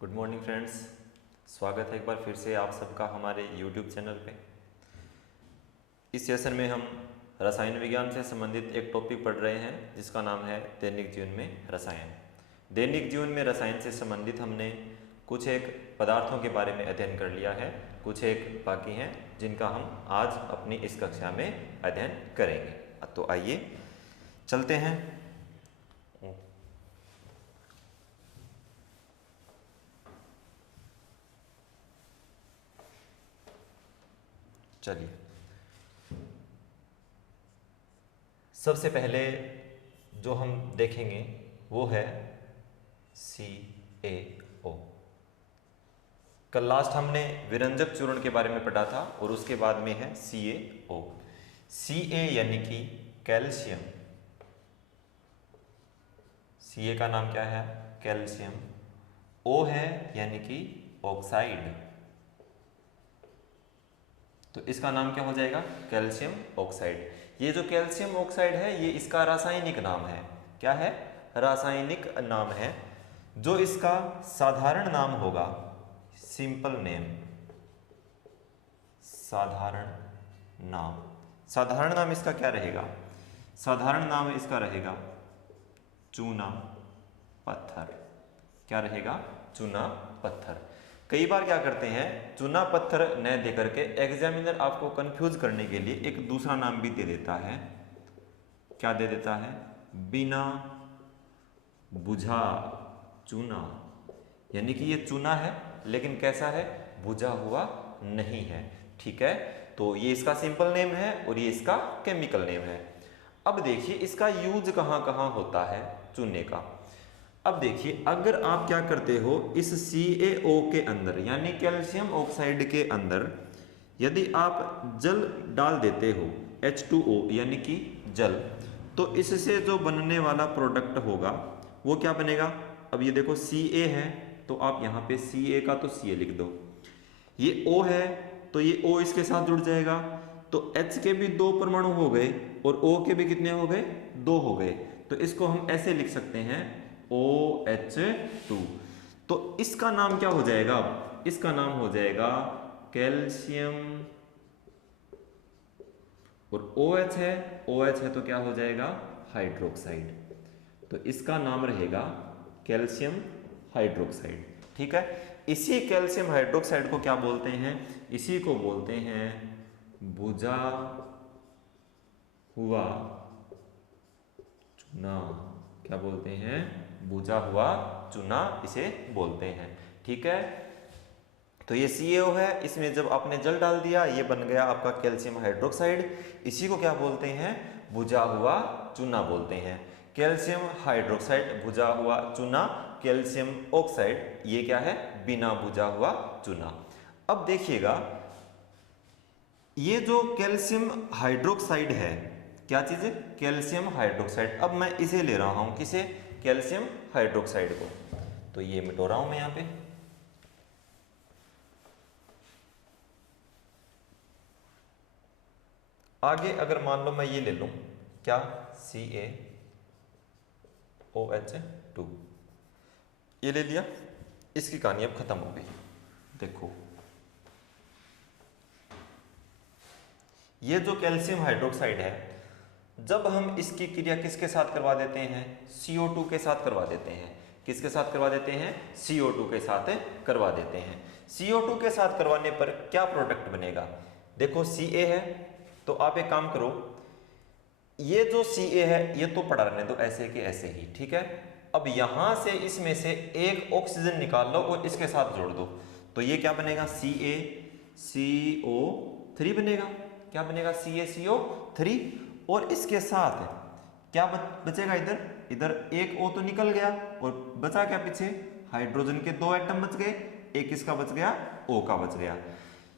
Good morning friends. स्वागत है एक बार फिर से आप सबका हमारे YouTube चैनल पे। इस सेशन में हम रसायन विज्ञान से संबंधित एक टॉपिक पढ़ रहे हैं जिसका नाम है दैनिक जीवन में रसायन। दैनिक जीवन में रसायन से संबंधित हमने कुछ एक पदार्थों के बारे में अध्ययन कर लिया है, कुछ एक बाकी हैं जिनका हम आज अपनी इस कक्षा में अध्ययन करेंगे। तो आइए चलते हैं। चलिए, सबसे पहले जो हम देखेंगे वो है CaO। कल लास्ट हमने विरंजक चूर्ण के बारे में पढ़ा था और उसके बाद में है CaO। Ca यानी कि कैल्शियम, Ca का नाम क्या है? कैल्शियम। O है यानी कि ऑक्साइड, तो इसका नाम क्या हो जाएगा? Calcium oxide. ये जो कैल्शियम ऑक्साइड है ये इसका रासायनिक नाम है। क्या है? रासायनिक नाम है। जो इसका साधारण नाम होगा, सिंपल नेम, साधारण नाम, साधारण नाम इसका क्या रहेगा? साधारण नाम इसका रहेगा चूना पत्थर। क्या रहेगा? चूना पत्थर। कई बार क्या करते हैं, चूना पत्थर न दे करके एग्जामिनर आपको कंफ्यूज करने के लिए एक दूसरा नाम भी दे देता है। क्या दे देता है? बिना बुझा चूना। यानी कि ये चूना है लेकिन कैसा है? बुझा हुआ नहीं है। ठीक है, तो ये इसका सिंपल नेम है और ये इसका केमिकल नेम है। अब देखिए इसका यूज कहाँ कहाँ होता है चूने का। अब देखिए, अगर आप क्या करते हो, इस CaO के अंदर यानी कैल्शियम ऑक्साइड के अंदर यदि आप जल डाल देते हो, H2O यानी कि जल, तो इससे जो बनने वाला प्रोडक्ट होगा वो क्या बनेगा? अब ये देखो Ca है तो आप यहाँ पे Ca का तो Ca लिख दो, ये O है तो ये O इसके साथ जुड़ जाएगा, तो H के भी 2 परमाणु हो गए और O के भी कितने हो गए? 2 हो गए। तो इसको हम ऐसे लिख सकते हैं OH2। तो इसका नाम क्या हो जाएगा? अब इसका नाम हो जाएगा कैल्शियम, और OH है, OH है तो क्या हो जाएगा? हाइड्रोक्साइड। तो इसका नाम रहेगा कैल्शियम हाइड्रोक्साइड। ठीक है, इसी कैल्शियम हाइड्रोक्साइड को क्या बोलते हैं? इसी को बोलते हैं बुझा हुआ चूना। क्या बोलते हैं? बुझा हुआ चूना इसे बोलते हैं। ठीक है, तो ये CaO है, इसमें जब आपने जल डाल दिया ये बन गया आपका कैल्शियम हाइड्रोक्साइड। इसी को क्या बोलते हैं? बुझा हुआ चूना बोलते हैं। कैल्शियम हाइड्रोक्साइड बुझा हुआ चूना, कैल्शियम ऑक्साइड ये क्या है? बिना बुझा हुआ चूना। अब देखिएगा, ये जो कैल्शियम हाइड्रोक्साइड है, क्या चीज है? Calcium hydroxide. अब मैं इसे ले रहा हूं, किसे? कैल्शियम हाइड्रोक्साइड को। तो ये मिटो रहा हूं मैं यहां पे। आगे अगर मान लो मैं ये ले लूं, क्या? CaOH2 ये ले लिया, इसकी कहानी अब खत्म हो गई। देखो, ये जो कैल्शियम हाइड्रोक्साइड है, जब हम इसकी क्रिया किसके साथ करवा देते हैं? CO2 के साथ करवा देते हैं। किसके साथ करवा देते हैं? CO2 के साथ करवा देते हैं। CO2 के साथ करवाने पर क्या प्रोडक्ट बनेगा? देखो Ca है तो आप एक काम करो, ये जो Ca है ये तो पड़ा रहने दो ऐसे के ऐसे ही। ठीक है, अब यहां से इसमें से एक ऑक्सीजन निकाल लो और इसके साथ जोड़ दो, तो ये क्या बनेगा? CaCO3 बनेगा। क्या बनेगा? CaCO3। और इसके साथ क्या बचेगा? इधर एक O तो निकल गया और बचा क्या पीछे? हाइड्रोजन के 2 एटम बच गए, एक इसका बच गया, O का बच गया।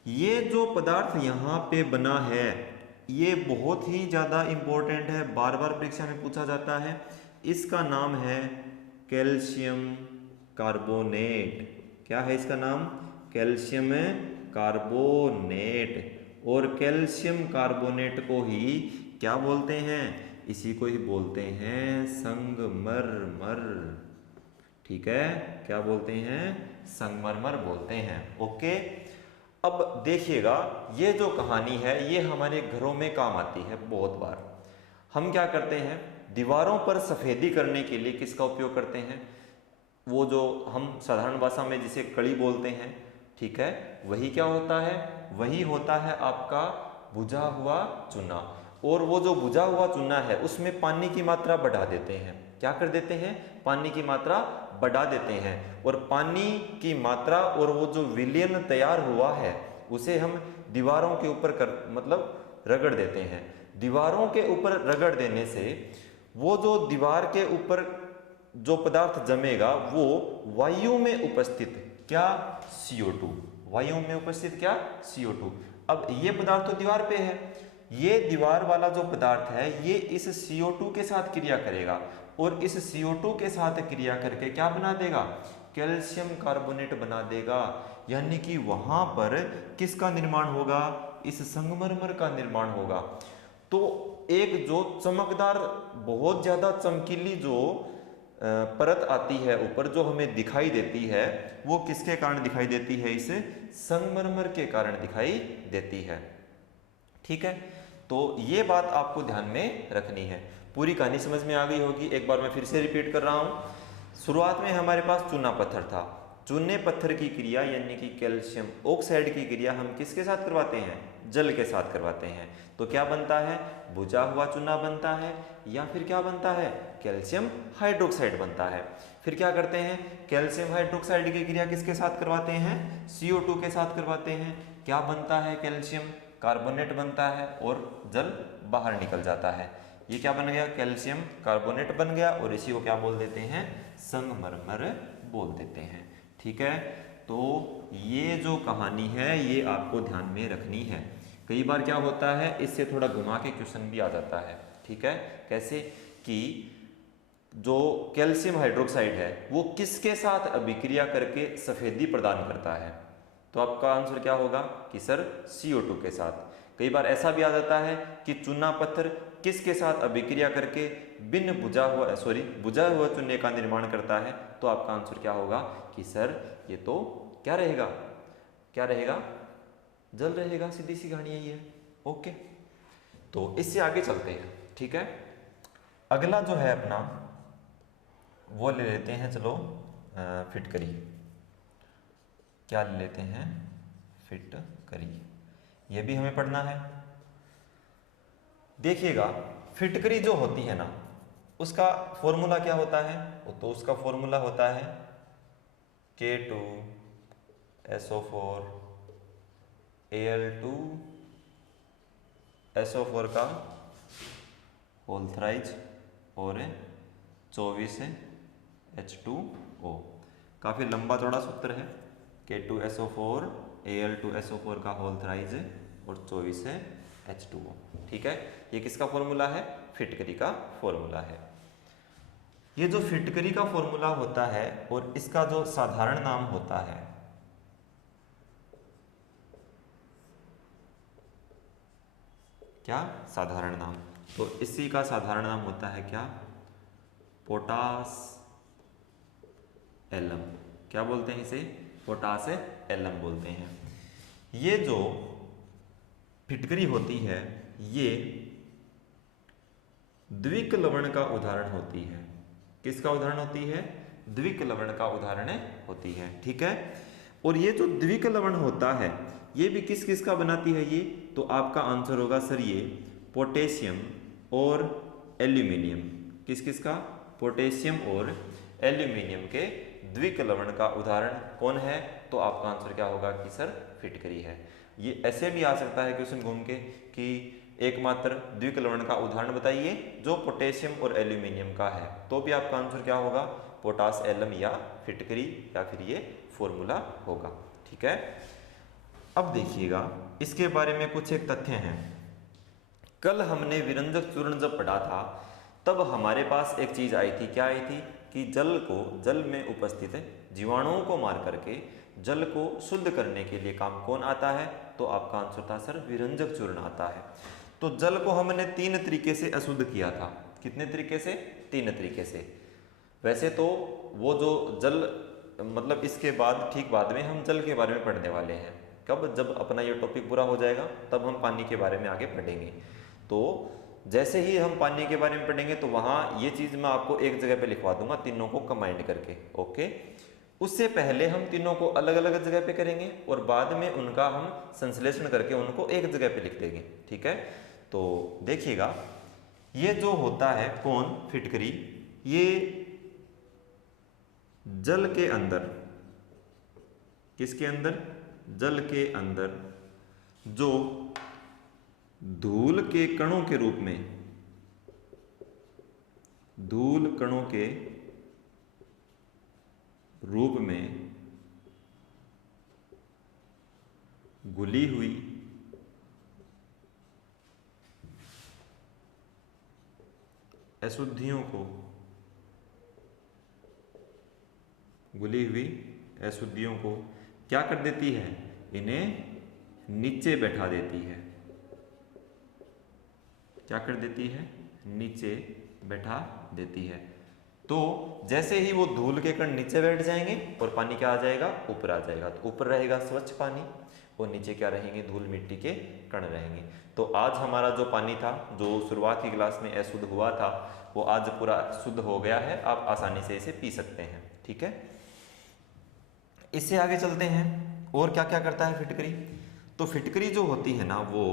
ये जो पदार्थ यहां पे बना है ये बहुत ही ज्यादा इंपॉर्टेंट है, बार बार परीक्षा में पूछा जाता है। इसका नाम है कैल्शियम कार्बोनेट। क्या है इसका नाम? Calcium carbonate. और कैल्शियम कार्बोनेट को ही क्या बोलते हैं? इसी को ही बोलते हैं संगमरमर। ठीक है, क्या बोलते हैं, संगमरमर बोलते हैं। ओके, अब देखिएगा ये जो कहानी है ये हमारे घरों में काम आती है बहुत बार। हम क्या करते हैं, दीवारों पर सफेदी करने के लिए किसका उपयोग करते हैं, वो जो हम साधारण भाषा में जिसे कड़ी बोलते हैं, ठीक है, वही क्या होता है, वही होता है आपका बुझा हुआ चूना। और वो जो बुझा हुआ चूना है उसमें पानी की मात्रा बढ़ा देते हैं। क्या कर देते हैं, पानी की मात्रा बढ़ा देते हैं, और पानी की मात्रा और वो जो विलयन तैयार हुआ है उसे हम दीवारों के ऊपर मतलब रगड़ देते हैं। दीवारों के ऊपर रगड़ देने से वो जो दीवार के ऊपर जो पदार्थ जमेगा वो वायु में उपस्थित क्या, CO2, वायु में उपस्थित क्या, CO2। अब ये पदार्थ तो दीवार पे है, ये दीवार वाला जो पदार्थ है ये इस CO2 के साथ क्रिया करेगा, और इस CO2 के साथ क्रिया करके क्या बना देगा, कैल्शियम कार्बोनेट बना देगा। यानी कि वहां पर किसका निर्माण होगा, इस संगमरमर का निर्माण होगा। तो एक जो चमकदार बहुत ज्यादा चमकीली जो परत आती है ऊपर जो हमें दिखाई देती है, वो किसके कारण दिखाई देती है, इस संगमरमर के कारण दिखाई देती है। ठीक है, तो ये बात आपको ध्यान में रखनी है। पूरी कहानी समझ में आ गई होगी, एक बार मैं फिर से रिपीट कर रहा हूं। शुरुआत में हमारे पास चूना पत्थर था, चूने पत्थर की क्रिया यानी कि कैल्शियम ऑक्साइड की क्रिया हम किसके साथ करवाते हैं, जल के साथ करवाते हैं। तो क्या बनता है, बुझा हुआ चूना बनता है, या फिर क्या बनता है, कैल्शियम हाइड्रोक्साइड बनता है। फिर क्या करते हैं, कैल्शियम हाइड्रोक्साइड की क्रिया किसके साथ करवाते हैं, CO2 के साथ करवाते हैं। क्या बनता है, कैल्शियम कार्बोनेट बनता है और जल बाहर निकल जाता है। ये क्या बन गया, कैल्शियम कार्बोनेट बन गया, और इसी को क्या बोल देते हैं, संगमरमर बोल देते हैं। ठीक है, तो ये जो कहानी है ये आपको ध्यान में रखनी है। कई बार क्या होता है, इससे थोड़ा घुमा के क्वेश्चन भी आ जाता है। ठीक है, कैसे कि जो कैल्शियम हाइड्रोक्साइड है वो किसके साथ अभिक्रिया करके सफेदी प्रदान करता है, तो आपका आंसर क्या होगा कि सर CO2 के साथ। कई बार ऐसा भी आ जाता है कि चूना पत्थर किसके साथ अभिक्रिया करके बिन बुझा हुआ चूने का निर्माण करता है, तो आपका आंसर क्या होगा कि सर ये तो क्या रहेगा, क्या रहेगा, जल रहेगा। सीधी सी कहानी यही है। ओके, तो इससे आगे चलते हैं। ठीक है, अगला जो है अपना वो ले लेते हैं, चलो फिटकरी। क्या ले लेते हैं, फिटकरी, ये भी हमें पढ़ना है। देखिएगा फिटकरी जो होती है ना उसका फॉर्मूला क्या होता है, तो उसका फॉर्मूला होता है K2SO4 Al2SO4 का होल थ्राइज और 24H2O। काफ़ी लंबा चौड़ा सूत्र है। K2SO4 Al2SO4 का होल थ्राइज और 24H2O। ठीक है, ये किसका फॉर्मूला है, फिटकरी का फॉर्मूला है। ये जो फिटकरी का फॉर्मूला होता है और इसका जो साधारण नाम होता है, क्या साधारण नाम, तो इसी का साधारण नाम होता है क्या, पोटास एलम। क्या बोलते हैं इसे, पोटास एलम बोलते हैं। ये जो फिटकरी होती है ये द्विक लवण का उदाहरण होती है। किसका उदाहरण होती है, द्विक लवण का उदाहरण होती है। ठीक है, और ये जो द्विक लवण होता है ये भी किस किस का बनाती है ये, तो आपका आंसर होगा सर ये पोटेशियम और एल्यूमिनियम। किस किस का, पोटेशियम और एल्यूमिनियम के द्विक लवण का उदाहरण कौन है, तो आपका आंसर क्या होगा कि सर फिटकरी है। ये ऐसे भी आ सकता है क्वेश्चन घूम के कि एकमात्र द्विक लवण का उदाहरण बताइए जो पोटेशियम और एल्यूमिनियम का है, तो भी आपका आंसर क्या होगा, पोटास एलम या फिटकरी, या फिर ये फॉर्मूला होगा। ठीक है, अब देखिएगा इसके बारे में कुछ एक तथ्य हैं। कल हमने विरंजक चूर्ण जब पढ़ा था तब हमारे पास एक चीज आई थी। क्या आई थी कि जल में उपस्थित जीवाणुओं को मार करके जल को शुद्ध करने के लिए काम कौन आता है, तो आपका आंसर था सर विरंजक चूर्ण आता है। तो जल को हमने 3 तरीके से अशुद्ध किया था। कितने तरीके से, 3 तरीके से। वैसे तो वो जो जल, मतलब इसके बाद ठीक बाद में हम जल के बारे में पढ़ने वाले हैं। कब? जब अपना ये टॉपिक पूरा हो जाएगा तब हम पानी के बारे में आगे पढ़ेंगे। तो जैसे ही हम पानी के बारे में पढ़ेंगे तो वहाँ ये चीज़ मैं आपको एक जगह पे लिखवा दूंगा, तीनों को कंबाइंड करके। ओके, उससे पहले हम तीनों को अलग अलग जगह पे करेंगे और बाद में उनका हम संश्लेषण करके उनको एक जगह पे लिख देंगे। ठीक है, तो देखिएगा, ये जो होता है कौन? फिटकरी। ये जल के अंदर, किसके अंदर? जल के अंदर जो धूल के कणों के रूप में, धूल कणों के रूप में घुली हुई अशुद्धियों को, घुली हुई अशुद्धियों को क्या कर देती है? इन्हें नीचे बैठा देती है। क्या कर देती है? नीचे बैठा देती है। तो जैसे ही वो धूल के कण नीचे बैठ जाएंगे और पानी क्या आ जाएगा? ऊपर आ जाएगा। तो ऊपर रहेगा स्वच्छ पानी और नीचे क्या रहेंगे? धूल मिट्टी के कण रहेंगे। तो आज हमारा जो पानी था, जो शुरुआत की क्लास में अशुद्ध हुआ था, वो आज पूरा शुद्ध हो गया है। आप आसानी से इसे पी सकते हैं। ठीक है, इससे आगे चलते हैं। और क्या क्या करता है फिटकरी? तो फिटकरी जो होती है ना, वो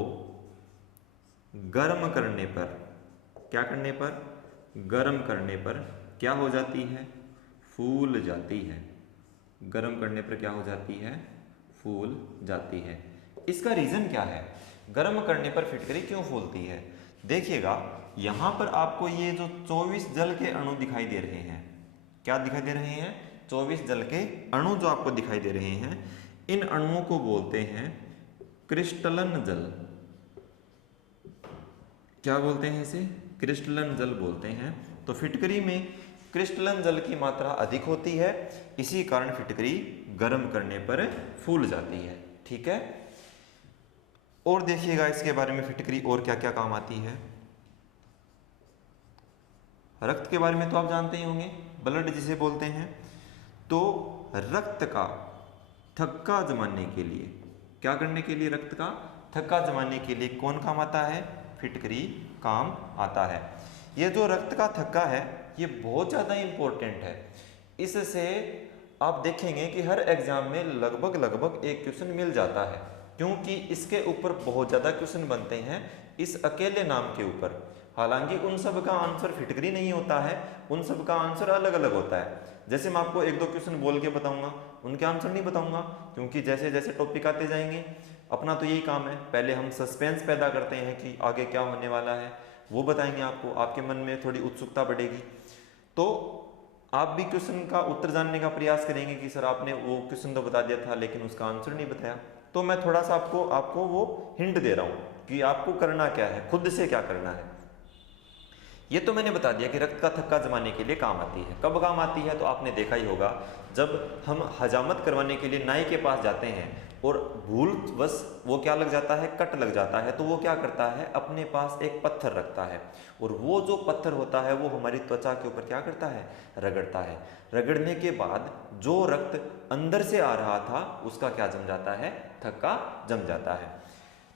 गर्म करने पर, क्या करने पर? गर्म करने पर क्या हो जाती है? फूल जाती है। गर्म करने पर क्या हो जाती है? फूल जाती है। इसका रीजन क्या है? गर्म करने पर फिटकरी क्यों फूलती है? देखिएगा, यहां पर आपको ये जो 24 जल के अणु दिखाई दे रहे हैं, क्या दिखाई दे रहे हैं? 24 जल के अणु जो आपको दिखाई दे रहे हैं, इन अणुओं को बोलते हैं क्रिस्टलन जल। क्या बोलते हैं इसे? क्रिस्टलन जल बोलते हैं। तो फिटकरी में क्रिस्टलन जल की मात्रा अधिक होती है, इसी कारण फिटकरी गर्म करने पर फूल जाती है। ठीक है, और देखिएगा इसके बारे में, फिटकरी और क्या क्या काम आती है। रक्त के बारे में तो आप जानते ही होंगे, ब्लड जिसे बोलते हैं। तो रक्त का थक्का जमाने के लिए, क्या करने के लिए? रक्त का थक्का जमाने के लिए कौन काम आता है? फिटकरी काम आता है। ये जो रक्त का थक्का है, ये बहुत ज़्यादा इंपॉर्टेंट है। इससे आप देखेंगे कि हर एग्जाम में लगभग एक क्वेश्चन मिल जाता है, क्योंकि इसके ऊपर बहुत ज़्यादा क्वेश्चन बनते हैं इस अकेले नाम के ऊपर। हालांकि उन सब का आंसर फिटकरी नहीं होता है, उन सब का आंसर अलग अलग होता है। जैसे मैं आपको एक दो क्वेश्चन बोल के बताऊंगा, उनके आंसर नहीं बताऊंगा, क्योंकि जैसे जैसे टॉपिक आते जाएंगे, अपना तो यही काम है, पहले हम सस्पेंस पैदा करते हैं कि आगे क्या होने वाला है, वो बताएंगे आपको, आपके मन में थोड़ी उत्सुकता बढ़ेगी। तो आप भी क्वेश्चन का उत्तर जानने का प्रयास करेंगे कि सर आपने वो क्वेश्चन तो बता दिया था लेकिन उसका आंसर नहीं बताया। तो मैं थोड़ा सा आपको वो हिंट दे रहा हूँ कि आपको करना क्या है, खुद से क्या करना है। ये तो मैंने बता दिया कि रक्त का थक्का जमाने के लिए काम आती है। कब काम आती है? तो आपने देखा ही होगा, जब हम हजामत करवाने के लिए नाई के पास जाते हैं और भूलवश वो क्या लग जाता है? कट लग जाता है, तो वो क्या करता है? अपने पास एक पत्थर रखता है और वो जो पत्थर होता है वो हमारी त्वचा के ऊपर क्या करता है? रगड़ता है। रगड़ने के बाद जो रक्त अंदर से आ रहा था उसका क्या जम जाता है? थक्का जम जाता है।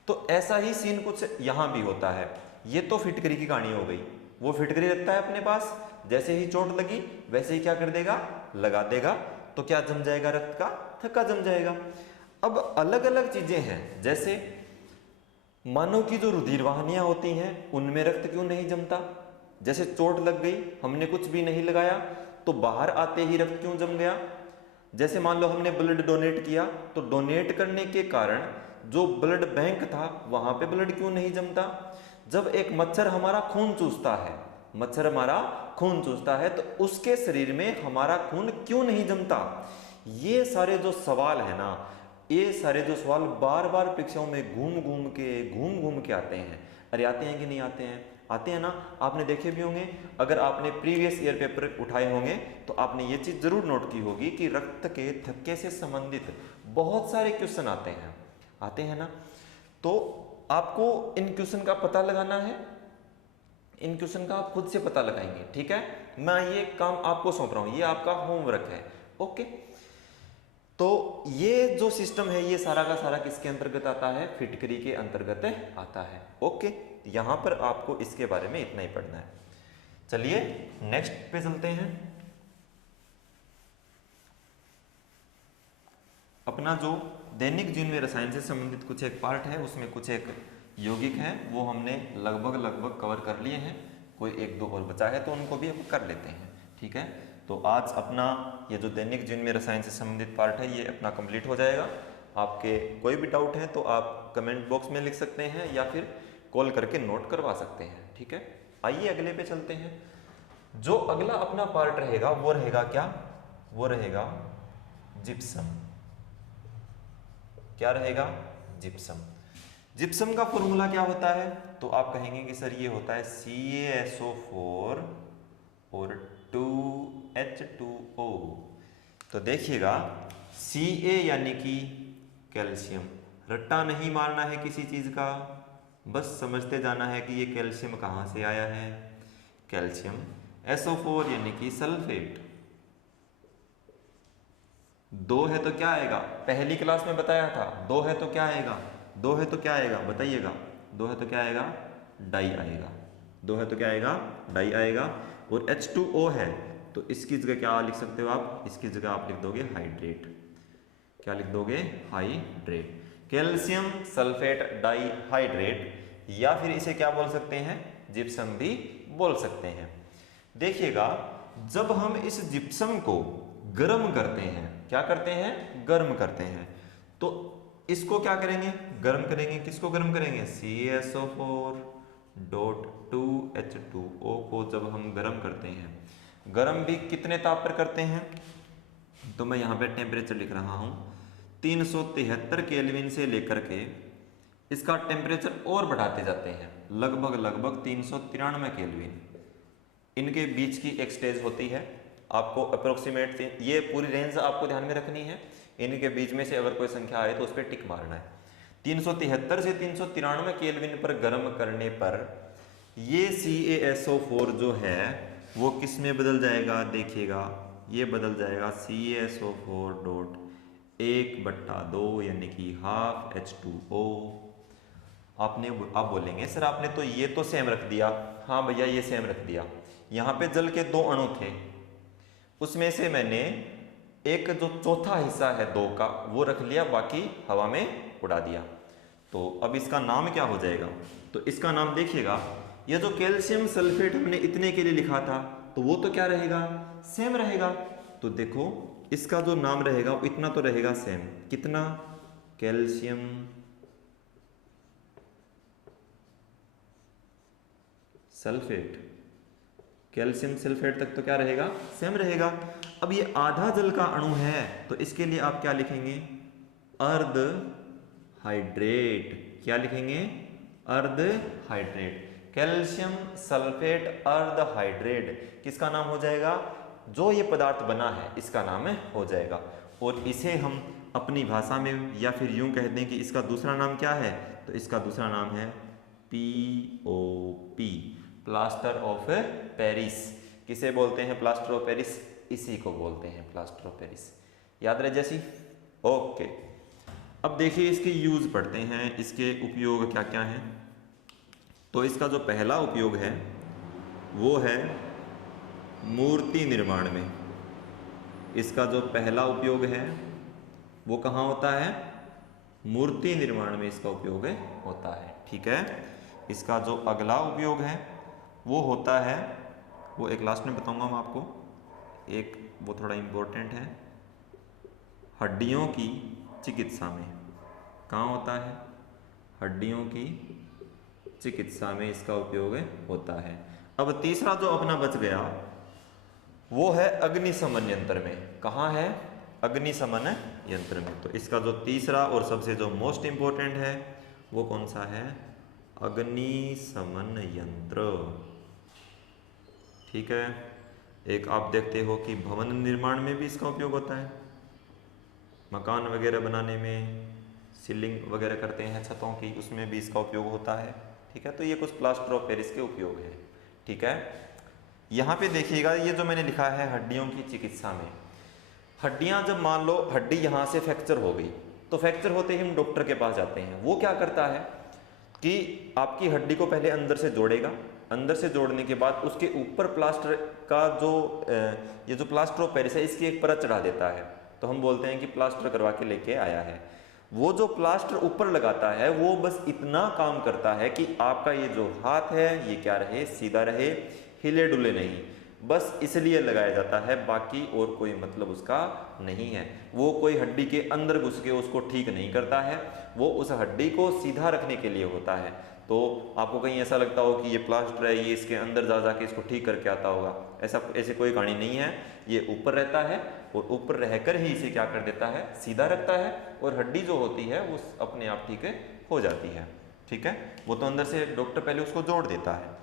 तो ऐसा ही सीन कुछ यहाँ भी होता है। ये तो फिटकरी की कहानी हो गई। वो फिटकरी रखता है अपने पास, जैसे ही चोट लगी वैसे ही क्या कर देगा? लगा देगा, तो क्या जम जाएगा? रक्त का थक्का जम जाएगा। अब अलग अलग चीजें हैं, जैसे मानव की जो रुधिर वाहिनियां होती हैं उनमें रक्त क्यों नहीं जमता? जैसे चोट लग गई, हमने कुछ भी नहीं लगाया तो बाहर आते ही रक्त क्यों जम गया? जैसे मान लो हमने ब्लड डोनेट किया, तो डोनेट करने के कारण जो ब्लड बैंक था वहां पे ब्लड क्यों नहीं जमता? जब एक मच्छर हमारा खून चूसता है, मच्छर हमारा खून चूसता है, तो उसके शरीर में हमारा खून क्यों नहीं जमता? ये सारे जो सवाल है ना, ये सारे जो सवाल बार बार परीक्षाओं में घूम घूम के आते हैं। अरे आते हैं कि नहीं आते हैं? आते हैं ना, आपने देखे भी होंगे। अगर आपने प्रीवियस ईयर पेपर उठाए होंगे तो आपने ये चीज जरूर नोट की होगी कि रक्त के थक्के से संबंधित बहुत सारे क्वेश्चन आते हैं ना। तो आपको इन क्वेश्चन का पता लगाना है, इन क्वेश्चन का आप खुद से पता लगाएंगे, ठीक है। मैं ये काम आपको सौंप रहा हूं, ये आपका होमवर्क है, ओके। तो ये जो सिस्टम है ये सारा का सारा किसके अंतर्गत आता है, फिटकरी के अंतर्गत आता है, ओके। यहां पर आपको इसके बारे में इतना ही पढ़ना है। चलिए नेक्स्ट पे चलते हैं। अपना जो दैनिक जीवन में रसायन से संबंधित कुछ एक पार्ट है, उसमें कुछ एक यौगिक है, वो हमने लगभग कवर कर लिए हैं। कोई एक दो और बचा है तो उनको भी अब कर लेते हैं, ठीक है। तो आज अपना ये जो दैनिक जीवन में रसायन से संबंधित पार्ट है ये अपना कंप्लीट हो जाएगा। आपके कोई भी डाउट है तो आप कमेंट बॉक्स में लिख सकते हैं या फिर कॉल करके नोट करवा सकते हैं, ठीक है। आइए अगले पे चलते हैं। जो अगला अपना पार्ट रहेगा वो रहेगा क्या, वो रहेगा जिप्सम। क्या रहेगा, जिप्सम। जिप्सम का फॉर्मूला क्या होता है, तो आप कहेंगे कि सर ये होता है CaSO4 और 2H2O। तो देखिएगा Ca यानी कि कैल्शियम, रट्टा नहीं मारना है किसी चीज का, बस समझते जाना है कि ये कैल्शियम कहाँ से आया है, कैल्शियम। SO4 यानी कि सल्फेट, 2 है तो क्या आएगा, पहली क्लास में बताया था, 2 है तो क्या आएगा, 2 है तो क्या आएगा बताइएगा, 2 है तो क्या आएगा, डाई आएगा, 2 है तो क्या आएगा, डाई आएगा। और H2O है तो इसकी जगह क्या लिख सकते हो आप, इसकी जगह आप लिख दोगे हाइड्रेट। क्या लिख दोगे, hydrate. Calcium sulphate dihydrate, या फिर इसे क्या बोल सकते हैं, जिप्सम भी बोल सकते हैं। देखिएगा जब हम इस जिप्सम को गर्म करते हैं, क्या करते हैं, गर्म करते हैं, तो इसको क्या करेंगे, गर्म करेंगे। किसको गर्म करेंगे, CaSO4.2H2O को जब हम गर्म करते हैं, गर्म भी कितने ताप पर करते हैं, तो मैं यहाँ पे टेम्परेचर लिख रहा हूँ 373 केल्विन से लेकर के इसका टेम्परेचर और बढ़ाते जाते हैं लगभग 393 केल्विन। इनके बीच की एक स्टेज होती है, आपको अप्रोक्सीमेट ये पूरी रेंज आपको ध्यान में रखनी है। इनके बीच में से अगर कोई संख्या आए तो उस पर टिक मारना है। 373 से 393 केल्विन पर गर्म करने पर ये CaSO4 जो है वो किस में बदल जाएगा, देखिएगा ये बदल जाएगा CaSO4.1/2 यानी कि हाफ H2O। आप बोलेंगे सर आपने तो ये तो सेम रख दिया, हाँ भैया ये सेम रख दिया। यहाँ पे जल के 2 अणु थे, उसमें से मैंने एक जो चौथा हिस्सा है 2 का वो रख लिया, बाकी हवा में उड़ा दिया। तो अब इसका नाम क्या हो जाएगा, तो इसका नाम देखिएगा, ये जो कैल्शियम सल्फेट हमने इतने के लिए लिखा था तो वो तो क्या रहेगा, सेम रहेगा। तो देखो इसका जो नाम रहेगा वो इतना तो रहेगा सेम, कितना, कैल्शियम सल्फेट। कैल्शियम सल्फेट तक तो क्या रहेगा, सेम रहेगा। अब ये आधा जल का अणु है तो इसके लिए आप क्या लिखेंगे, अर्ध हाइड्रेट। क्या लिखेंगे, अर्ध हाइड्रेट। कैल्शियम सल्फेट अर्ध हाइड्रेट किसका नाम हो जाएगा, जो ये पदार्थ बना है इसका नाम हो जाएगा। और इसे हम अपनी भाषा में या फिर यूं कह दें कि इसका दूसरा नाम क्या है, तो इसका दूसरा नाम है POP, प्लास्टर ऑफ पेरिस। किसे बोलते हैं प्लास्टर ऑफ पेरिस, इसी को बोलते हैं प्लास्टर ऑफ पेरिस। याद रहे जैसी, ओके। अब देखिए इसके यूज पढ़ते हैं, इसके उपयोग क्या क्या हैं। तो इसका जो पहला उपयोग है वो है मूर्ति निर्माण में। इसका जो पहला उपयोग है वो कहाँ होता है, मूर्ति निर्माण में इसका उपयोग होता है, ठीक है। इसका जो अगला उपयोग है वो होता है, वो एक लास्ट में बताऊंगा मैं आपको, एक वो थोड़ा इम्पोर्टेंट है, हड्डियों की चिकित्सा में। कहाँ होता है, हड्डियों की चिकित्सा में इसका उपयोग होता है। अब तीसरा जो अपना बच गया वो है अग्निशमन यंत्र में। कहाँ है, अग्निशमन यंत्र में। तो इसका जो तीसरा और सबसे जो मोस्ट इंपॉर्टेंट है वो कौन सा है, अग्निशमन यंत्र, ठीक है। एक आप देखते हो कि भवन निर्माण में भी इसका उपयोग होता है, मकान वगैरह बनाने में, सीलिंग वगैरह करते हैं छतों की, उसमें भी इसका उपयोग होता है, ठीक है। तो ये कुछ प्लास्टर ऑफ पेरिस के उपयोग हैं, ठीक है। यहाँ पे देखिएगा ये जो मैंने लिखा है हड्डियों की चिकित्सा में, हड्डियाँ जब मान लो हड्डी यहाँ से फ्रैक्चर हो गई, तो फ्रैक्चर होते ही हम डॉक्टर के पास जाते हैं। वो क्या करता है कि आपकी हड्डी को पहले अंदर से जोड़ेगा, अंदर से जोड़ने के बाद उसके ऊपर प्लास्टर का जो ये जो प्लास्टर ऑफ पेरिस है इसकी एक परत चढ़ा देता है, तो हम बोलते हैं कि प्लास्टर करवा के लेके आया है। वो जो प्लास्टर ऊपर लगाता है वो बस इतना काम करता है कि आपका ये जो हाथ है ये क्या रहे, सीधा रहे, हिले डुले नहीं, बस इसलिए लगाया जाता है, बाकी और कोई मतलब उसका नहीं है। वो कोई हड्डी के अंदर घुस के उसको ठीक नहीं करता है, वो उस हड्डी को सीधा रखने के लिए होता है। तो आपको कहीं ऐसा लगता हो कि ये प्लास्टर है ये इसके अंदर जा जाके इसको ठीक करके आता होगा, ऐसे कोई कहानी नहीं है। ये ऊपर रहता है और ऊपर रहकर ही इसे क्या कर देता है, सीधा रखता है, और हड्डी जो होती है वो अपने आप ठीक हो जाती है। ठीक है, वो तो अंदर से डॉक्टर पहले उसको जोड़ देता है।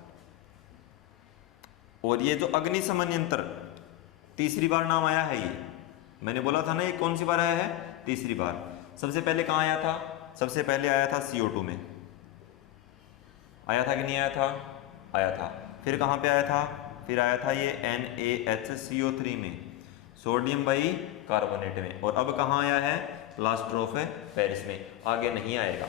और ये जो अग्निशमन यंत्र तीसरी बार नाम आया है, ये मैंने बोला था ना, ये कौन सी बार आया है, तीसरी बार। सबसे पहले कहाँ आया था, सबसे पहले आया था CO2 में, आया था कि नहीं आया था, आया था। फिर कहाँ पे आया था, फिर आया था ये NaHCO3 में, सोडियम बाई कार्बोनेट में। और अब कहाँ आया है, प्लास्टर ऑफ पेरिस में। आगे नहीं आएगा,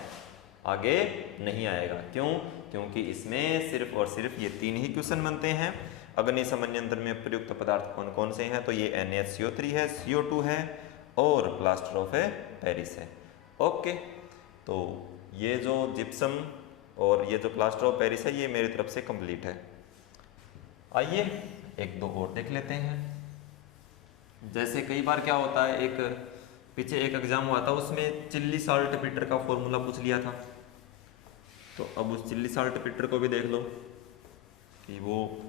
आगे नहीं आएगा। क्यों, क्योंकि इसमें सिर्फ और सिर्फ ये 3 ही क्वेश्चन बनते हैं। अग्निशमन यंत्र में प्रयुक्त पदार्थ कौन कौन से हैं, तो ये NaHCO3 है, CO2 है और प्लास्टर ऑफ पेरिस है। ओके, तो ये जो जिप्सम और ये जो प्लास्टर ऑफ पेरिस है ये मेरी तरफ से कंप्लीट है। आइए एक दो और देख लेते हैं। जैसे कई बार क्या होता है, एक पीछे एक एग्जाम हुआ था उसमें चिल्ली साल्ट पीटर का फॉर्मूला पूछ लिया था, तो अब उस चिल्ली साल्ट पीटर को भी देख लो कि वो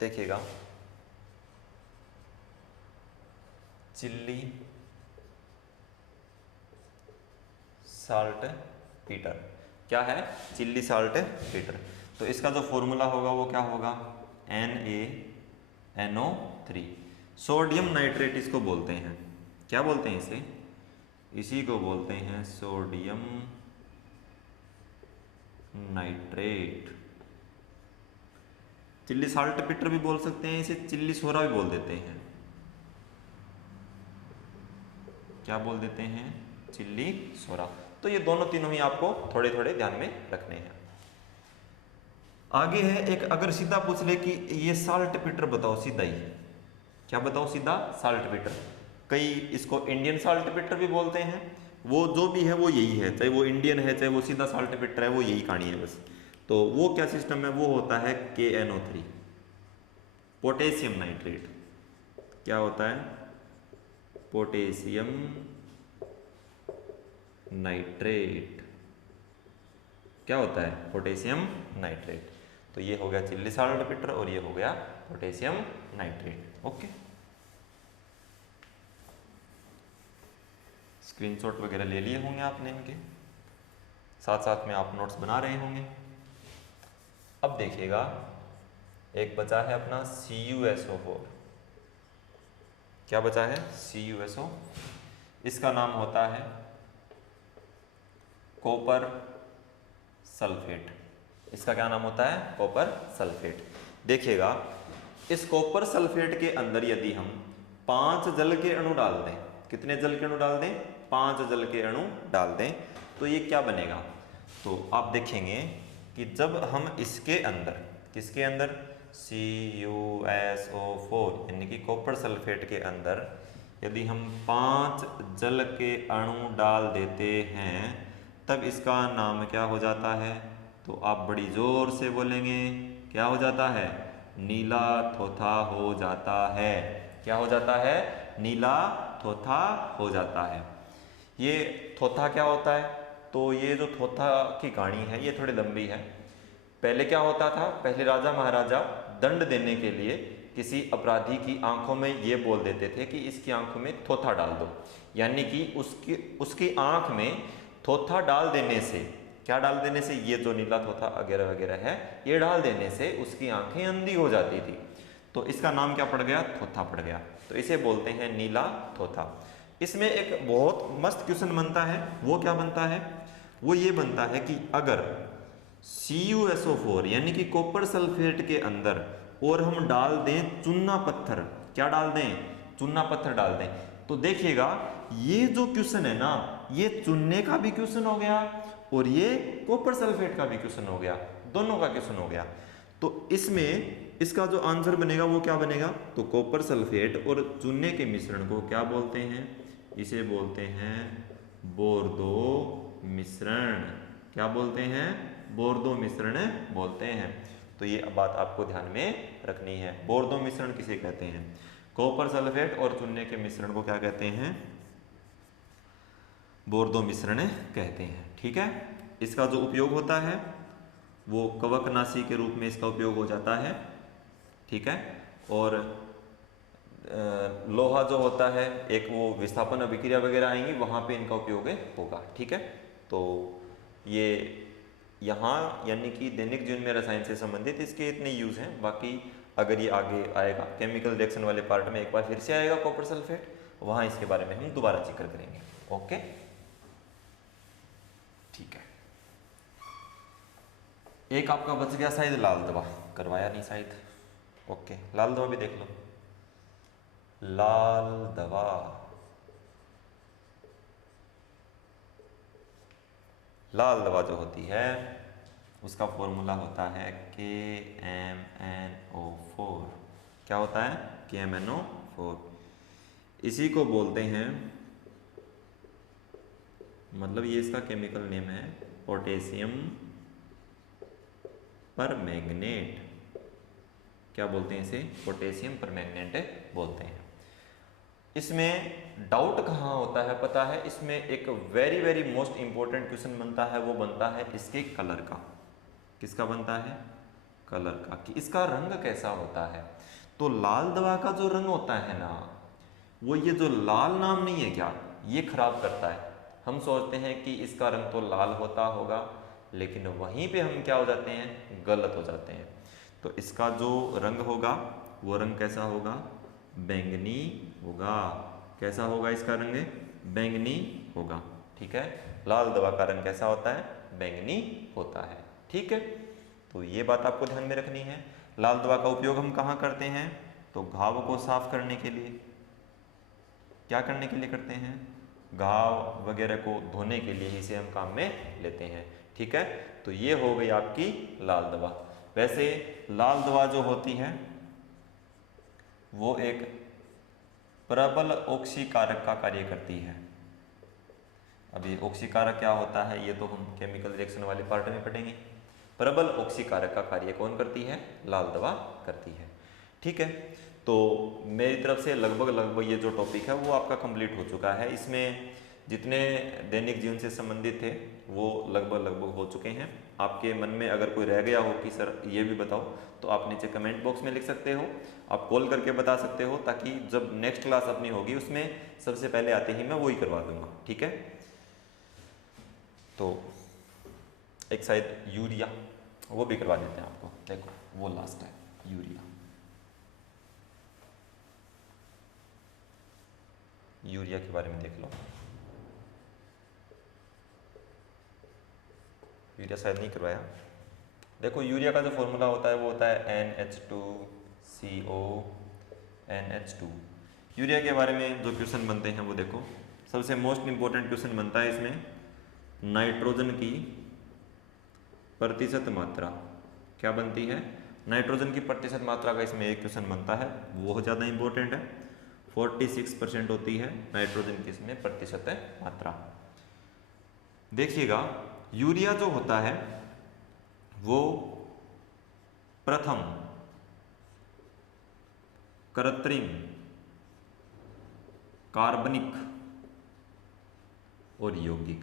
देखिएगा, चिल्ली साल्ट पीटर क्या है, चिल्ली साल्ट पीटर। तो इसका जो फॉर्मूला होगा वो क्या होगा, NaNO3। सोडियम नाइट्रेट इसको बोलते हैं, क्या बोलते हैं इसे, इसी को बोलते हैं sodium nitrate. Chilli salt Peter भी बोल सकते हैं इसे, चिल्ली सोरा भी बोल देते हैं। क्या बोल देते हैं, चिल्ली सोरा। तो ये दोनों तीनों ही आपको थोड़े थोड़े ध्यान में रखने हैं। आगे है एक, अगर सीधा पूछ ले कि ये साल्ट पीटर बताओ, सीधा ही क्या बताओ, सीधा साल्ट पीटर। कई इसको इंडियन साल्ट पीटर भी बोलते हैं, वो जो भी है वो यही है, चाहे वो इंडियन है चाहे वो सीधा साल्ट पीटर है, वो यही कहानी है बस। तो वो क्या सिस्टम है, वो होता है KNO3, पोटेशियम नाइट्रेट। क्या होता है, पोटेशियम नाइट्रेट। क्या होता है, पोटेशियम नाइट्रेट। तो ये हो गया चिल्ली साल्ट पीटर और ये हो गया पोटेशियम नाइट्रेट। ओके, स्क्रीनशॉट वगैरह ले लिए होंगे आपने इनके, साथ साथ में आप नोट्स बना रहे होंगे। अब देखिएगा एक बचा है अपना CuSO4। क्या बचा है, CuSO। इसका नाम होता है कॉपर सल्फेट। इसका क्या नाम होता है, कॉपर सल्फेट। देखिएगा इस कॉपर सल्फेट के अंदर यदि हम 5 जल के अणु डाल दें, कितने जल के अणु डाल दें, 5 जल के अणु डाल दें, तो ये क्या बनेगा। तो आप देखेंगे कि जब हम इसके अंदर, किसके अंदर, CuSO4 यानी कि कॉपर सल्फेट के अंदर यदि हम 5 जल के अणु डाल देते हैं, तब इसका नाम क्या हो जाता है, तो आप बड़ी जोर से बोलेंगे, क्या हो जाता है, नीला थोथा हो जाता है। क्या हो जाता है, नीला थोथा हो जाता है। ये थोथा क्या होता है, तो ये जो थोथा की कहानी है ये थोड़ी लंबी है। पहले क्या होता था, पहले राजा महाराजा दंड देने के लिए किसी अपराधी की आंखों में ये बोल देते थे कि इसकी आंखों में थोथा डाल दो, यानी कि उसकी आंख में थोथा डाल देने से, क्या डाल देने से, ये जो नीला थोथा वगैरह वगैरह है ये डाल देने से उसकी आंखें अंधी हो जाती थी। तो इसका नाम क्या पड़ गया, थोथा पड़ गया। तो इसे बोलते हैं नीला थोथा। इसमें एक बहुत मस्त क्वेश्चन बनता है, वो क्या बनता है, वो ये बनता है कि अगर CuSO4 यानी कि कॉपर सल्फेट के अंदर और हम डाल दें चूना पत्थर, क्या डाल दें, चूना पत्थर डाल दें, तो देखिएगा ये जो क्वेश्चन है ना, ये चूने का भी क्वेश्चन हो गया और ये कॉपर सल्फेट का भी क्वेश्चन हो गया, दोनों का क्वेश्चन हो गया। तो इसमें इसका जो आंसर बनेगा वो क्या बनेगा, तो कॉपर सल्फेट और चूने के मिश्रण को क्या बोलते हैं, इसे बोलते हैं बोर्दो मिश्रण। क्या बोलते हैं, बोर्दो मिश्रण बोलते हैं। तो ये बात आपको ध्यान में रखनी है। बोर्दो मिश्रण किसे कहते हैं, कॉपर सल्फेट और चूने के मिश्रण को क्या कहते हैं, बोर्दो मिश्रण कहते हैं। ठीक है, इसका जो उपयोग होता है वो कवकनाशी के रूप में इसका उपयोग हो जाता है। ठीक है, और लोहा जो होता है, एक वो विस्थापन अभिक्रिया वगैरह आएंगी, वहाँ पे इनका उपयोग होगा। ठीक है, तो ये यहाँ यानी कि दैनिक जीवन में रसायन से संबंधित इसके इतने यूज हैं। बाकी अगर ये आगे आएगा केमिकल रिएक्शन वाले पार्ट में, एक बार फिर से आएगा कॉपर सल्फेट, वहाँ इसके बारे में हम दोबारा जिक्र करेंगे। ओके, ठीक है। एक आपका बच गया शायद लाल दवा, करवाया नहीं शायद। ओके, लाल दवा भी देख लो। लाल दवा, लाल दवा जो होती है उसका फॉर्मूला होता है KMnO4। क्या होता है, KMnO4। इसी को बोलते हैं, मतलब ये इसका केमिकल नेम है, पोटेशियम परमैंगनेट। क्या बोलते हैं इसे, पोटेशियम परमैंगनेट बोलते हैं। इसमें डाउट कहाँ होता है पता है, इसमें एक very very most important question बनता है, वो बनता है इसके कलर का। किसका बनता है, कलर का, कि इसका रंग कैसा होता है। तो लाल दवा का जो रंग होता है ना, वो ये जो लाल नाम नहीं है क्या, ये खराब करता है। हम सोचते हैं कि इसका रंग तो लाल होता होगा, लेकिन वहीं पे हम क्या हो जाते हैं, गलत हो जाते हैं। तो इसका जो रंग होगा वो रंग कैसा होगा, बैंगनी होगा। कैसा होगा इसका रंग, बैंगनी होगा। ठीक है, लाल दवा का रंग कैसा होता है, बैंगनी होता है। ठीक है, तो ये बात आपको ध्यान में रखनी है। लाल दवा का उपयोग हम कहाँ करते हैं, तो घाव को साफ करने के लिए। क्या करने के लिए करते हैं, घाव वगैरह को धोने के लिए इसे हम काम में लेते हैं। ठीक है, तो ये हो गई आपकी लाल दवा। वैसे लाल दवा जो होती है वो एक प्रबल ऑक्सीकारक का कार्य करती है। अभी ऑक्सीकारक क्या होता है ये तो हम केमिकल रिएक्शन वाले पार्ट में पढ़ेंगे। प्रबल ऑक्सीकारक का कार्य कौन करती है, लाल दवा करती है। ठीक है, तो मेरी तरफ से लगभग ये जो टॉपिक है वो आपका कंप्लीट हो चुका है। इसमें जितने दैनिक जीवन से संबंधित थे वो लगभग हो चुके हैं। आपके मन में अगर कोई रह गया हो कि सर ये भी बताओ, तो आप नीचे कमेंट बॉक्स में लिख सकते हो, आप कॉल करके बता सकते हो, ताकि जब नेक्स्ट क्लास अपनी होगी उसमें सबसे पहले आते ही मैं वही करवा दूंगा। ठीक है, तो एक शायद यूरिया वो भी करवा देते हैं आपको। देखो वो लास्ट है, यूरिया। यूरिया के बारे में देख लो। यूरिया शायद नहीं करवाया। देखो यूरिया का जो फॉर्मूला होता है वो होता है NH2CO NH2। यूरिया के बारे में जो क्वेश्चन बनते हैं वो देखो, सबसे मोस्ट इंपॉर्टेंट क्वेश्चन बनता है इसमें नाइट्रोजन की प्रतिशत मात्रा। क्या बनती है, नाइट्रोजन की प्रतिशत मात्रा का इसमें एक क्वेश्चन बनता है, वो ज़्यादा इंपॉर्टेंट है। 46% होती है नाइट्रोजन की इसमें प्रतिशत मात्रा। देखिएगा यूरिया जो होता है वो प्रथम कृत्रिम कार्बनिक और यौगिक।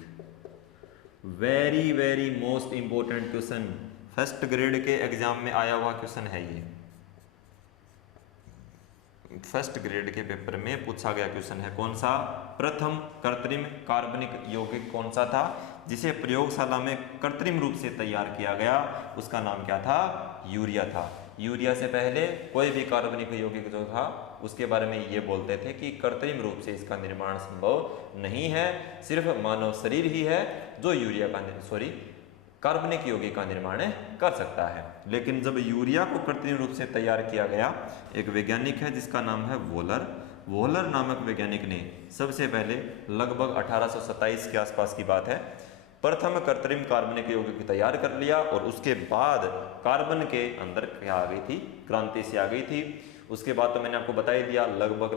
Very very most important question, first grade के एग्जाम में आया हुआ क्वेश्चन है ये। फर्स्ट ग्रेड के पेपर में पूछा गया क्वेश्चन है, कौन सा, प्रथम कृत्रिम कार्बनिक यौगिक कौन सा था जिसे प्रयोगशाला में कृत्रिम रूप से तैयार किया गया, उसका नाम क्या था, यूरिया था। यूरिया से पहले कोई भी कार्बनिक यौगिक जो था उसके बारे में ये बोलते थे कि कृत्रिम रूप से इसका निर्माण संभव नहीं है, सिर्फ मानव शरीर ही है जो यूरिया का कार्बनिक यौगिक का निर्माण कर सकता है। लेकिन जब यूरिया को कृत्रिम रूप से तैयार किया गया, एक वैज्ञानिक है जिसका नाम है वोलर, वोलर नामक वैज्ञानिक ने सबसे पहले लगभग 1827 के आसपास की बात है, प्रथम कृत्रिम कार्बनिक यौगिक तैयार कर लिया और उसके बाद कार्बन के अंदर क्या आ गई थी, क्रांति से आ गई थी। उसके बाद तो मैंने आपको बता ही दिया, लगभग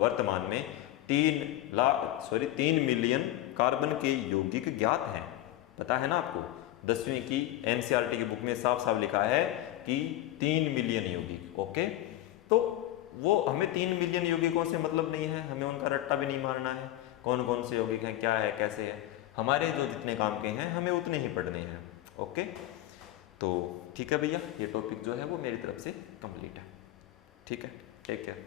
वर्तमान में 3 मिलियन कार्बन के यौगिक ज्ञात हैं। पता है ना आपको, 10वीं की एनसीईआरटी की बुक में साफ साफ लिखा है कि 3 मिलियन यौगिक। ओके, तो वो हमें 3 मिलियन यौगिकों से मतलब नहीं है, हमें उनका रट्टा भी नहीं मारना है, कौन कौन से यौगिक हैं, क्या है, कैसे है, हमारे जो जितने काम के हैं हमें उतने ही पढ़ने हैं। ओके, तो ठीक है भैया, ये टॉपिक जो है वो मेरी तरफ से कंप्लीट है। ठीक है, टेक केयर।